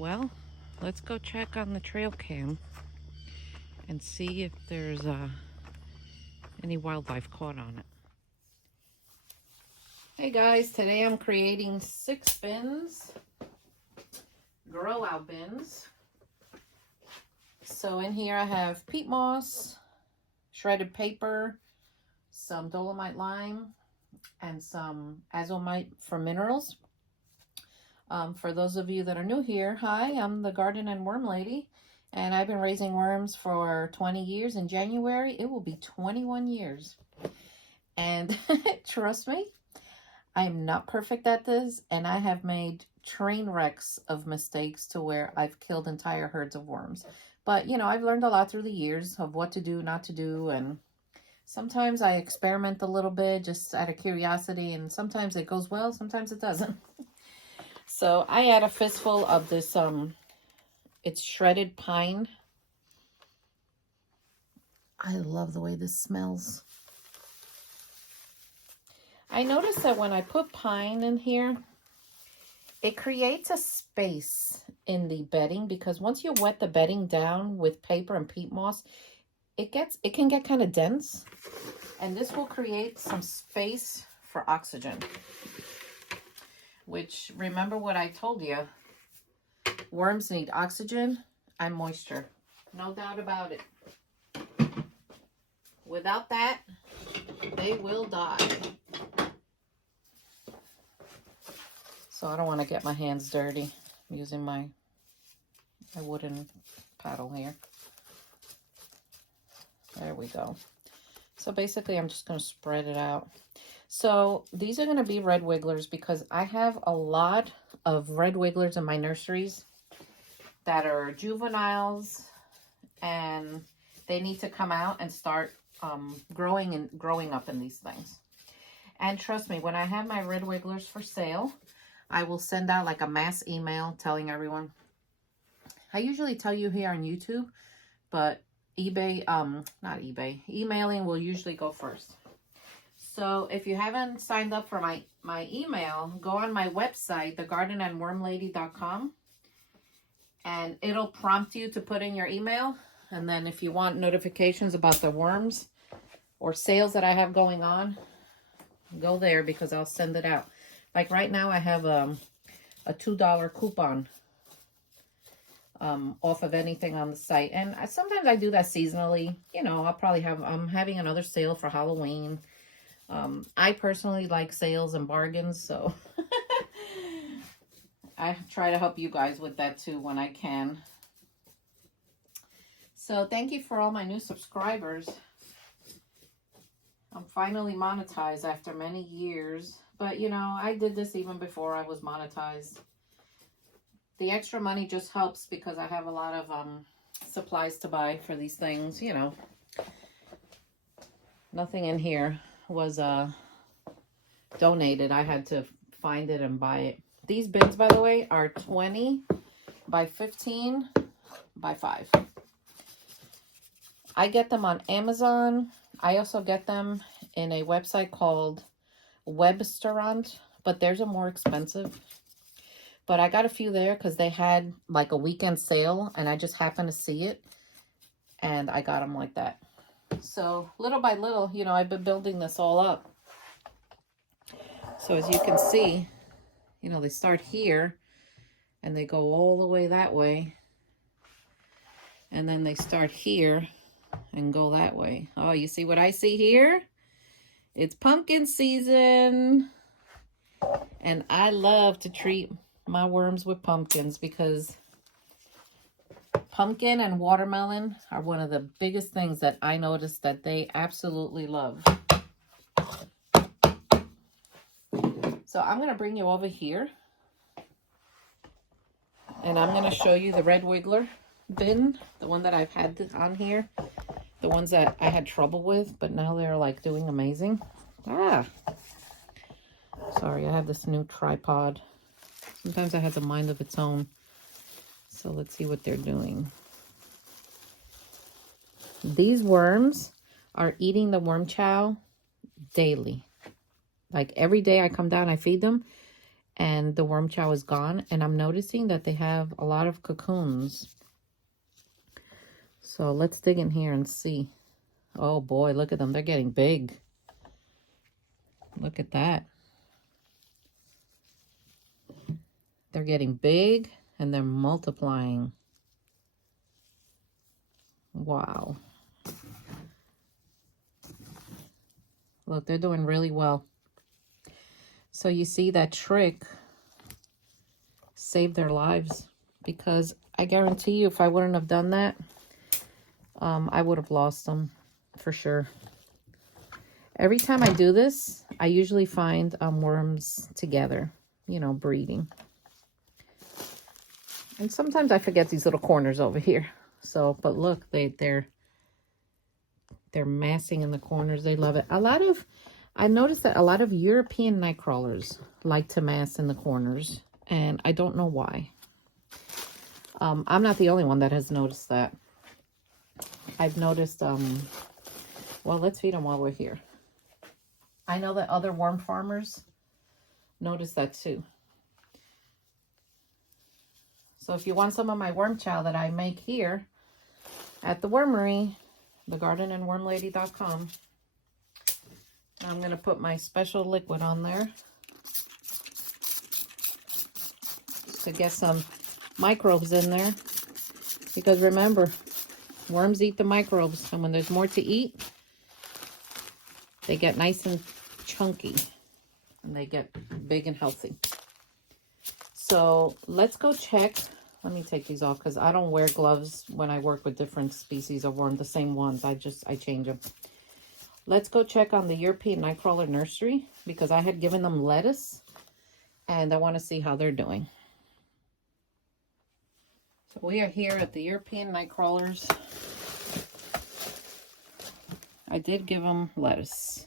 Well, let's go check on the trail cam and see if there's any wildlife caught on it. Hey guys, today I'm creating 6 bins, grow out bins. So in here I have peat moss, shredded paper, some dolomite lime, and some azomite for minerals. For those of you that are new here, hi, I'm the Garden and Worm Lady, and I've been raising worms for 20 years. In January, it will be 21 years. And trust me, I am not perfect at this, and I have made train wrecks of mistakes to where I've killed entire herds of worms. But, you know, I've learned a lot through the years of what to do, not to do, and sometimes I experiment a little bit just out of curiosity, and sometimes it goes well, sometimes it doesn't. So I add a fistful of this, it's shredded pine. I love the way this smells. I noticed that when I put pine in here, it creates a space in the bedding, because once you wet the bedding down with paper and peat moss, it can get kind of dense, and this will create some space for oxygen. Which, remember what I told you, worms need oxygen and moisture. No doubt about it. Without that, they will die. So I don't want to get my hands dirty. I'm using my wooden paddle here. There we go. So basically, I'm just going to spread it out. So these are going to be red wigglers, because I have a lot of red wigglers in my nurseries that are juveniles, and they need to come out and start growing up in these things. And trust me, when I have my red wigglers for sale, I will send out like a mass email telling everyone. I usually tell you here on YouTube, but emailing will usually go first. So if you haven't signed up for my email, go on my website, thegardenandwormlady.com, and it'll prompt you to put in your email. And then if you want notifications about the worms or sales that I have going on, go there, because I'll send it out. Like right now I have a $2 coupon off of anything on the site. And sometimes I do that seasonally. You know, I'm having another sale for Halloween. I personally like sales and bargains, so I try to help you guys with that too when I can. So thank you for all my new subscribers. I'm finally monetized after many years, but you know, I did this even before I was monetized. The extra money just helps because I have a lot of supplies to buy for these things, you know. Nothing in here was donated. I had to find it and buy it. These bins, by the way, are 20 by 15 by 5. I get them on Amazon. I also get them in a website called Webstaurant, but theirs are more expensive. But I got a few there because they had like a weekend sale, and I just happened to see it, and I got them like that. So little by little, you know, I've been building this all up. So as you can see, you know, they start here and they go all the way that way. And then they start here and go that way. Oh, you see what I see here? It's pumpkin season. And I love to treat my worms with pumpkins, because pumpkin and watermelon are one of the biggest things that I noticed that they absolutely love. So I'm going to bring you over here, and I'm going to show you the red wiggler bin, the one that I've had on here, the ones that I had trouble with, but now they're like doing amazing. Sorry, I have this new tripod. Sometimes it has a mind of its own. So let's see what they're doing. These worms are eating the worm chow daily. Like every day I come down, I feed them, and the worm chow is gone. And I'm noticing that they have a lot of cocoons. So let's dig in here and see. Oh boy, look at them. They're getting big. Look at that. They're getting big and they're multiplying. Wow. Look, they're doing really well. So you see that trick saved their lives, because I guarantee you if I wouldn't have done that, I would have lost them for sure. Every time I do this, I usually find worms together, you know, breeding. And sometimes I forget these little corners over here. So, but look, they're massing in the corners. They love it. I noticed that a lot of European night crawlers like to mass in the corners, and I don't know why. I'm not the only one that has noticed that. I've noticed, well, let's feed them while we're here. I know that other worm farmers notice that too. So if you want some of my worm chow that I make here at the Wormery, thegardenandwormlady.com, I'm going to put my special liquid on there to get some microbes in there. Because remember, worms eat the microbes, and when there's more to eat, they get nice and chunky and they get big and healthy. So let's go check. Let me take these off because I don't wear gloves when I work with different species of worm, the same ones. I change them. Let's go check on the European Nightcrawler Nursery, because I had given them lettuce and I want to see how they're doing. So we are here at the European Nightcrawlers. I did give them lettuce.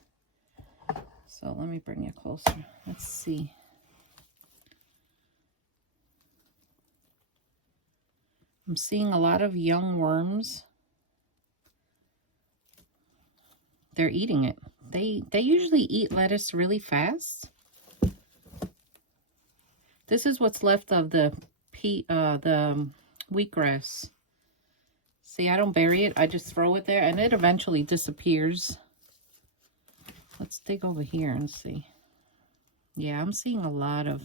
So let me bring you closer. Let's see. I'm seeing a lot of young worms. They're eating it. They usually eat lettuce really fast. This is what's left of the wheatgrass. See, I don't bury it. I just throw it there and it eventually disappears. Let's dig over here and see. Yeah, I'm seeing a lot of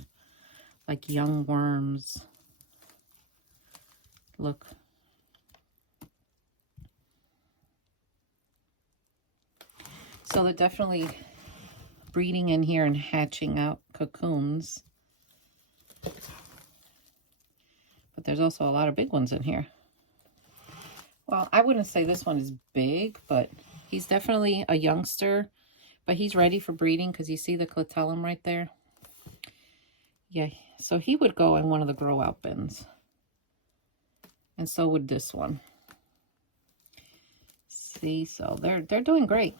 like young worms. Look. So they're definitely breeding in here and hatching out cocoons. But there's also a lot of big ones in here. Well, I wouldn't say this one is big, but he's definitely a youngster. But he's ready for breeding because you see the clitellum right there. Yeah, so he would go in one of the grow out bins. And so would this one. See, so they're doing great.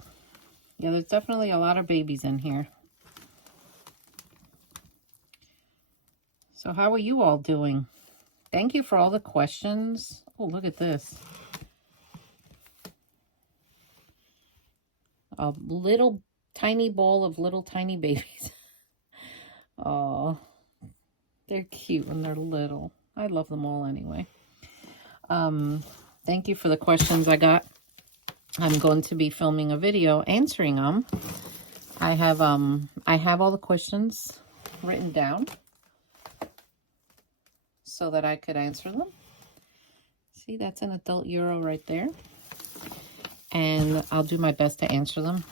Yeah, there's definitely a lot of babies in here. So how are you all doing? Thank you for all the questions. Oh, look at this. A little tiny bowl of little tiny babies. Oh, they're cute when they're little. I love them all anyway. Thank you for the questions I got. I'm going to be filming a video answering them. I have all the questions written down so that I could answer them. See, that's an adult Euro right there. And I'll do my best to answer them.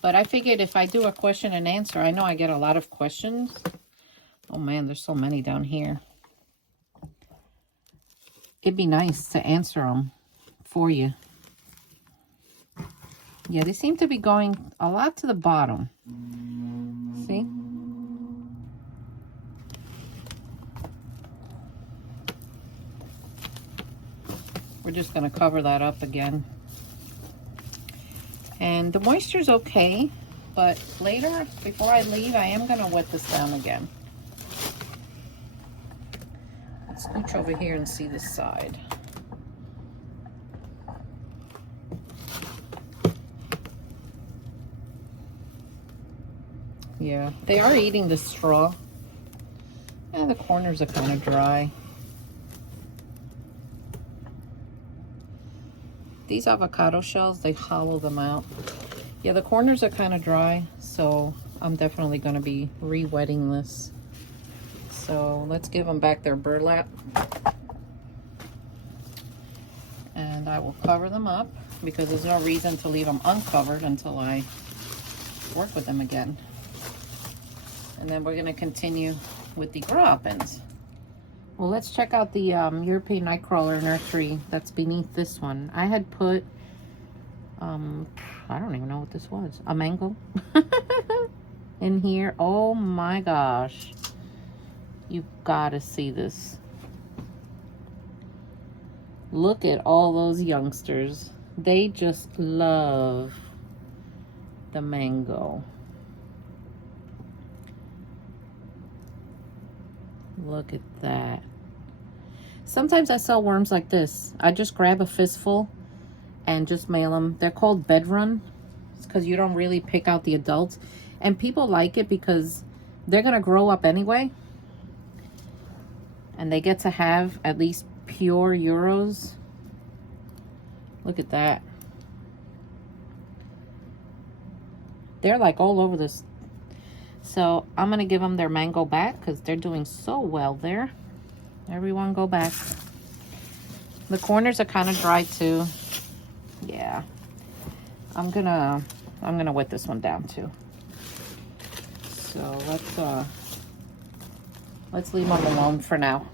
But I figured if I do a question and answer, I know I get a lot of questions. Oh man, there's so many down here. It'd be nice to answer them for you. Yeah, they seem to be going a lot to the bottom. See? We're just going to cover that up again. And the moisture's okay, but later, before I leave, I am going to wet this down again. Let's scooch over here and see this side. Yeah, they are eating the straw. And the corners are kind of dry. These avocado shells, they hollow them out. Yeah, the corners are kind of dry, so I'm definitely going to be re-wetting this. So let's give them back their burlap. And I will cover them up because there's no reason to leave them uncovered until I work with them again. And then we're going to continue with the grow-up-ins. Well, let's check out the European Nightcrawler nursery that's beneath this one. I had put, I don't even know what this was, a mango in here. Oh my gosh. You've got to see this. Look at all those youngsters. They just love the mango. Look at that. Sometimes I sell worms like this. I just grab a fistful and just mail them. They're called bed run. It's because you don't really pick out the adults. And people like it because they're going to grow up anyway. And they get to have at least pure Euros. Look at that. They're like all over this. So I'm going to give them their mango back because they're doing so well there. Everyone go back. The corners are kind of dry too. Yeah. I'm gonna wet this one down too. So let's leave them alone for now.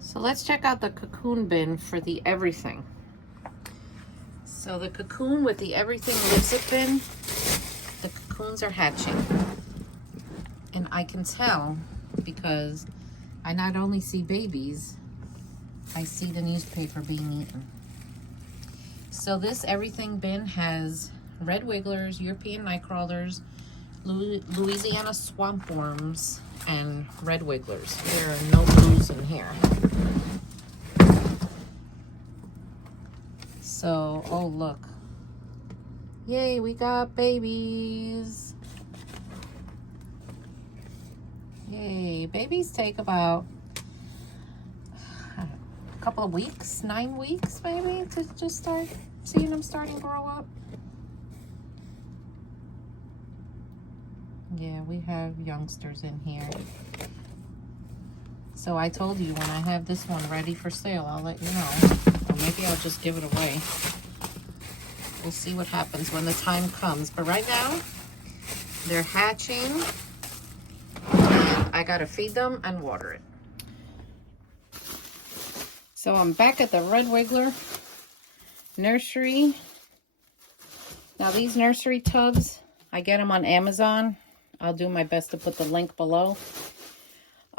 So let's check out the cocoon bin for the everything. So the cocoon with the everything lives it bin, the cocoons are hatching. And I can tell because I not only see babies, I see the newspaper being eaten. So this everything bin has red wigglers, European nightcrawlers, Louisiana swamp worms, and red wigglers. There are no blues in here. So, oh look. Yay, we got babies. Yay, babies take about a couple of weeks, 9 weeks maybe, to just start seeing them starting to grow up. Yeah, we have youngsters in here. So I told you when I have this one ready for sale, I'll let you know. Or maybe I'll just give it away. We'll see what happens when the time comes. But right now, they're hatching. And I gotta feed them and water it. So I'm back at the Red Wiggler nursery. Now these nursery tubs, I get them on Amazon. I'll do my best to put the link below.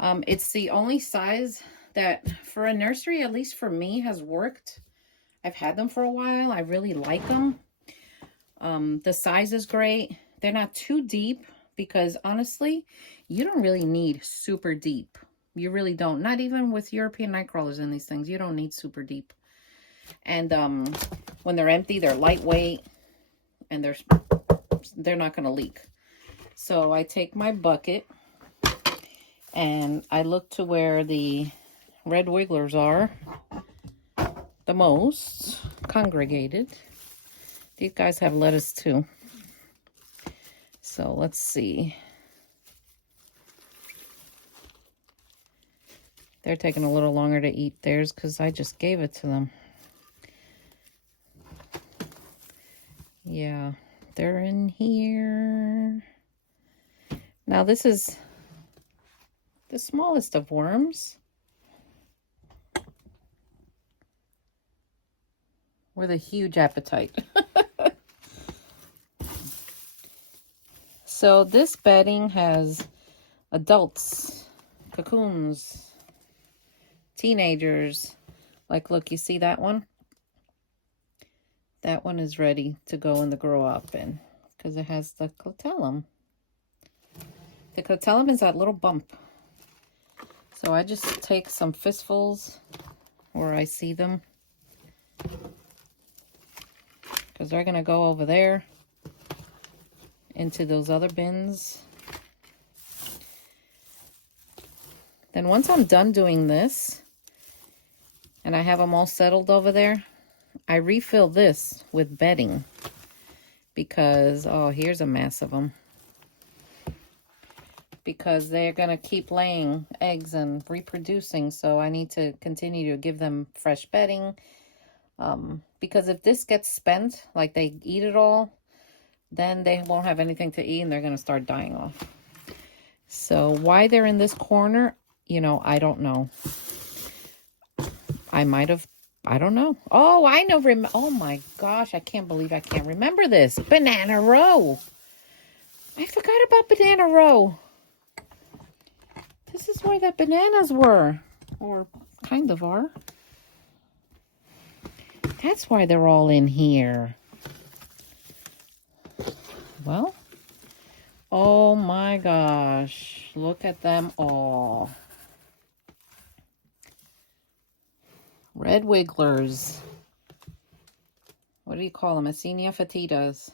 It's the only size that for a nursery, at least for me, has worked. I've had them for a while. I really like them. The size is great. They're not too deep because honestly, you don't really need super deep. You really don't. Not even with European nightcrawlers and these things. You don't need super deep. And when they're empty, they're lightweight and they're not going to leak. So I take my bucket and I look to where the red wigglers are the most congregated. These guys have lettuce too. So let's see. They're taking a little longer to eat theirs because I just gave it to them. Yeah, they're in here. Now this is the smallest of worms with a huge appetite. So this bedding has adults, cocoons, teenagers. Like, look, you see that one? That one is ready to go in the grow up bin because it has the clatellum. The clatellum is that little bump. So I just take some fistfuls where I see them because they're going to go over there into those other bins. Then once I'm done doing this, and I have them all settled over there, I refill this with bedding. Because, oh, here's a mess of them. Because they're going to keep laying eggs and reproducing. So I need to continue to give them fresh bedding. Because if this gets spent, like they eat it all, then they won't have anything to eat and they're going to start dying off. So why they're in this corner, you know, I don't know. I might have, I don't know. Oh, I know. Oh my gosh, I can't believe I can't remember this. Banana row. I forgot about banana row. This is where the bananas were, or kind of are. That's why they're all in here. Well, oh my gosh, look at them all. Red wigglers. What do you call them? Acinia fetidas.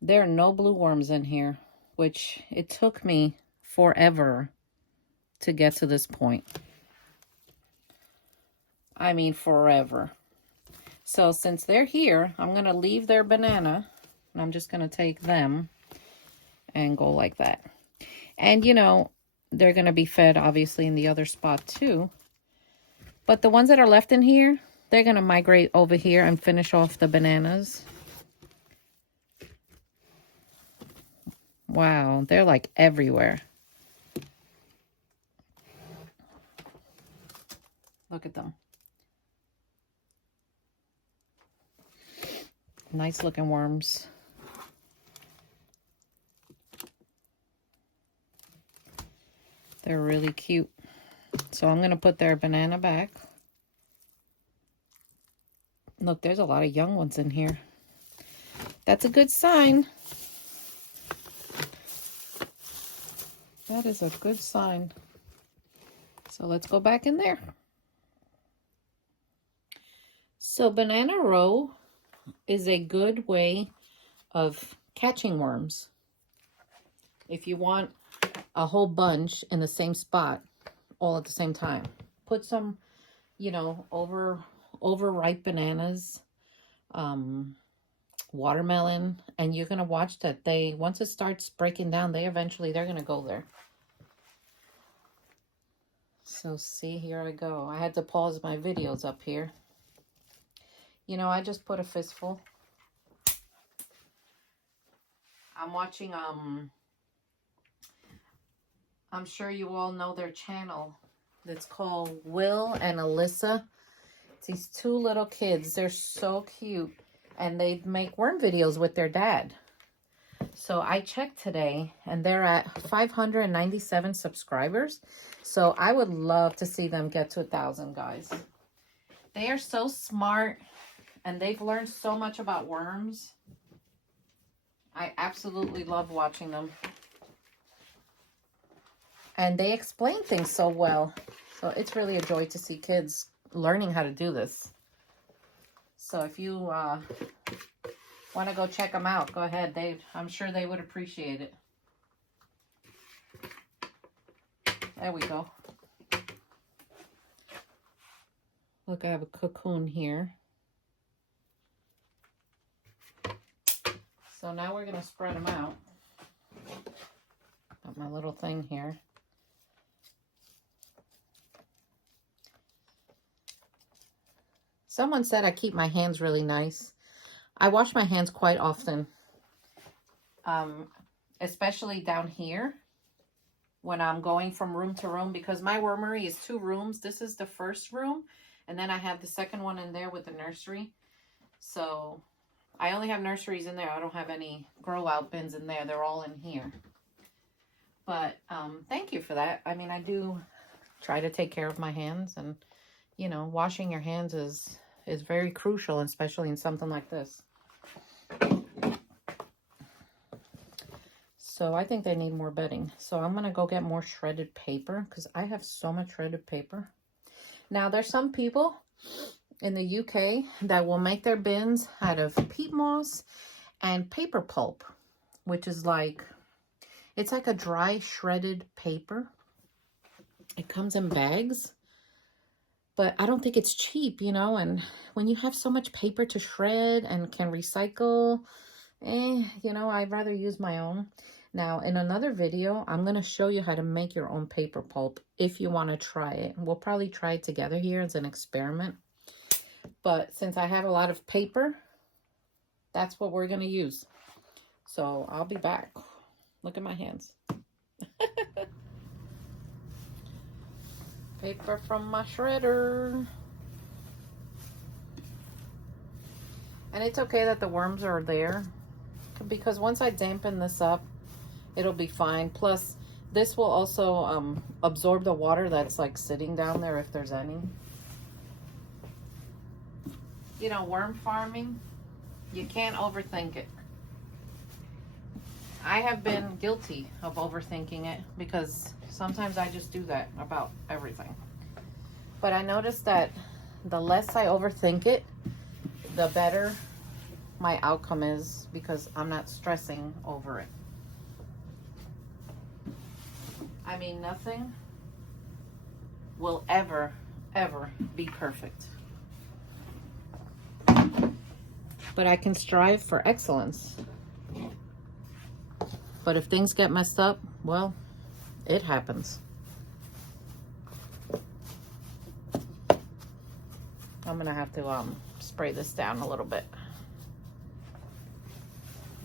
There are no blue worms in here, which it took me forever to get to this point. I mean, forever. So since they're here, I'm going to leave their banana, and I'm just going to take them and go like that. And, you know, they're going to be fed, obviously, in the other spot, too. But the ones that are left in here, they're going to migrate over here and finish off the bananas. Wow, they're like everywhere. Look at them. Nice looking worms. They're really cute. So I'm going to put their banana back. Look, there's a lot of young ones in here. That's a good sign. That is a good sign. So let's go back in there. So banana row is a good way of catching worms. If you want a whole bunch in the same spot all at the same time, put some, you know, overripe bananas, watermelon, and you're going to watch that they, once it starts breaking down, they're going to go there. So see, here I go. I had to pause my videos up here. You know, I just put a fistful. I'm watching, I'm sure you all know their channel. It's called Will and Alyssa. It's these two little kids. They're so cute. And they make worm videos with their dad. So I checked today, and they're at 597 subscribers. So I would love to see them get to 1,000, guys. They are so smart, and they've learned so much about worms. I absolutely love watching them. And they explain things so well. So it's really a joy to see kids learning how to do this. So if you want to go check them out, go ahead. I'm sure they would appreciate it. There we go. Look, I have a cocoon here. So now we're going to spread them out. Got my little thing here. Someone said I keep my hands really nice. I wash my hands quite often, especially down here when I'm going from room to room, because my wormery is 2 rooms. This is the first room, and then I have the second one in there with the nursery. So I only have nurseries in there. I don't have any grow out bins in there. They're all in here. But thank you for that. I mean, I do try to take care of my hands, and you know, washing your hands is very crucial, especially in something like this. So I think they need more bedding. So I'm going to go get more shredded paper, because I have so much shredded paper. Now, there's some people in the UK that will make their bins out of peat moss and paper pulp, which is like, it's like a dry shredded paper. It comes in bags, but I don't think it's cheap, you know, and when you have so much paper to shred and can recycle, you know, I'd rather use my own. Now, in another video, I'm going to show you how to make your own paper pulp if you want to try it. We'll probably try it together here as an experiment. But since I have a lot of paper, that's what we're going to use. So I'll be back. Look at my hands. Paper from my shredder. And it's okay that the worms are there, because once I dampen this up, it'll be fine. Plus, this will also absorb the water that's like sitting down there if there's any. You know, worm farming, you can't overthink it. I have been guilty of overthinking it because sometimes I just do that about everything. But I noticed that the less I overthink it, the better my outcome is, because I'm not stressing over it. I mean, nothing will ever be perfect. But I can strive for excellence. But if things get messed up, well, it happens. I'm gonna have to spray this down a little bit.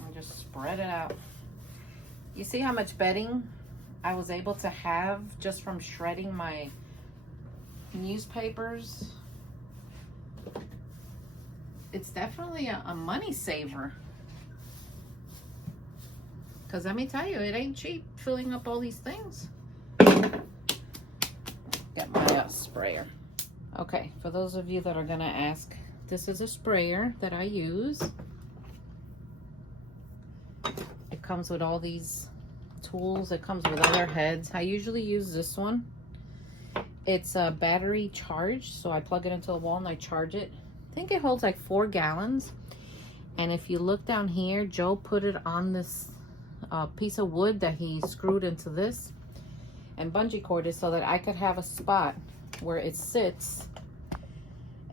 I'll just spread it out. You see how much bedding I was able to have just from shredding my newspapers? It's definitely a money saver. Because let me tell you, it ain't cheap filling up all these things. Get my sprayer. Okay, for those of you that are going to ask, this is a sprayer that I use. It comes with all these tools. It comes with other heads. I usually use this one. It's a battery charged, so I plug it into the wall and I charge it. I think it holds like 4 gallons. And if you look down here, Joe put it on this piece of wood that he screwed into this and bungee corded so that I could have a spot where it sits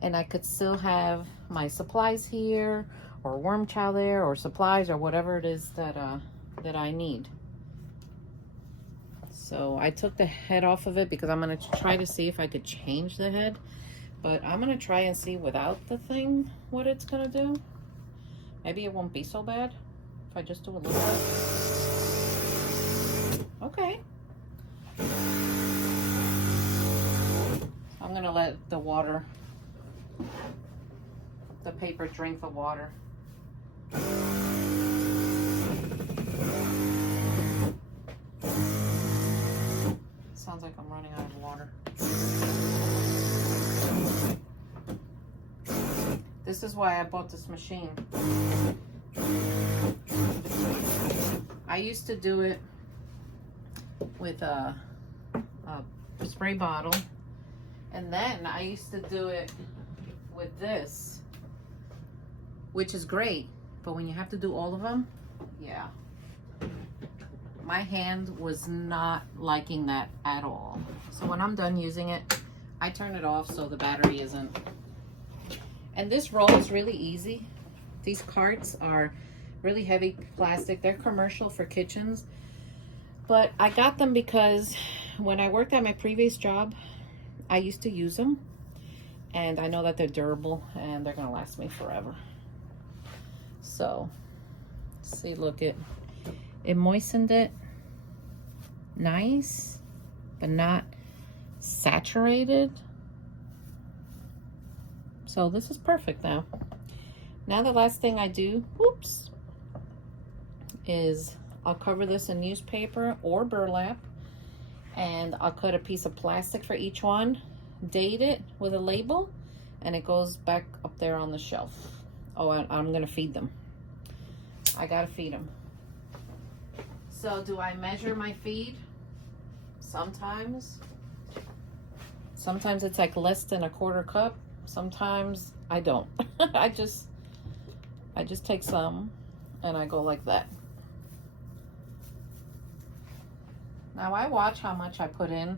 and I could still have my supplies here, or worm chow there, or supplies, or whatever it is that that I need. So I took the head off of it because I'm going to try to see if I could change the head, but I'm going to try and see without the thing what it's going to do. Maybe it won't be so bad if I just do a little bit. Okay. I'm gonna let the water, the paper drink the water. Sounds like I'm running out of water. This is why I bought this machine. I used to do it with a spray bottle, and then I used to do it with this, which is great, but when you have to do all of them, yeah, my hand was not liking that at all. So when I'm done using it, I turn it off so the battery isn't. And this roll is really easy. These carts are really heavy plastic. They're commercial for kitchens, but I got them because when I worked at my previous job, I used to use them, and I know that they're durable and they're gonna last me forever. So, see, look, it moistened it nice, but not saturated. So this is perfect now. Now the last thing I do, whoops, is I'll cover this in newspaper or burlap, and I'll cut a piece of plastic for each one, date it with a label, and it goes back up there on the shelf. Oh, and I'm gonna feed them. I gotta feed them. So do I measure my feed? Sometimes. Sometimes it's like less than a quarter cup. Sometimes I don't. I just take some and I go like that. Now I watch how much I put in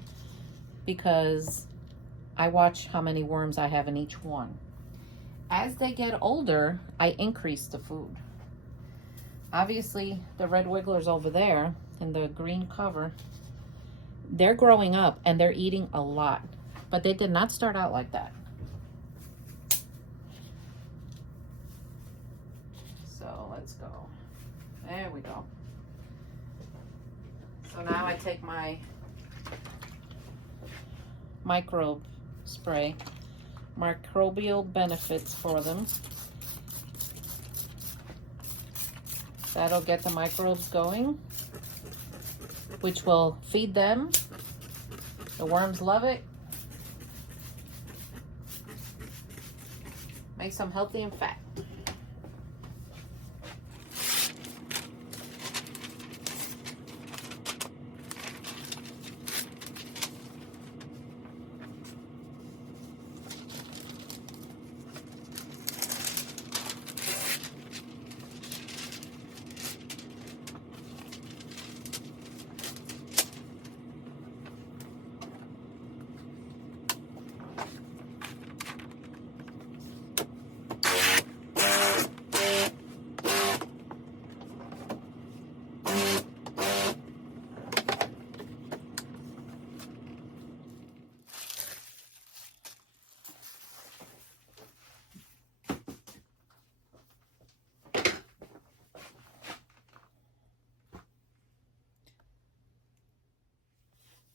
because I watch how many worms I have in each one. As they get older, I increase the food. Obviously, the red wigglers over there in the green cover, they're growing up and they're eating a lot, but they did not start out like that. So let's go. There we go. So now I take my microbe spray, microbial benefits for them. That'll get the microbes going, which will feed them. The worms love it. Makes them healthy and fat.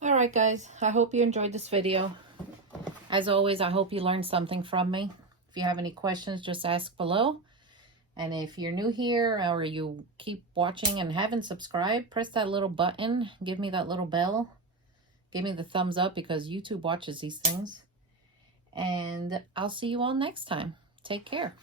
All right, guys, I hope you enjoyed this video. As always, I hope you learned something from me. If you have any questions, just ask below. And if you're new here or you keep watching and haven't subscribed, press that little button. Give me that little bell. Give me the thumbs up because YouTube watches these things. And I'll see you all next time. Take care.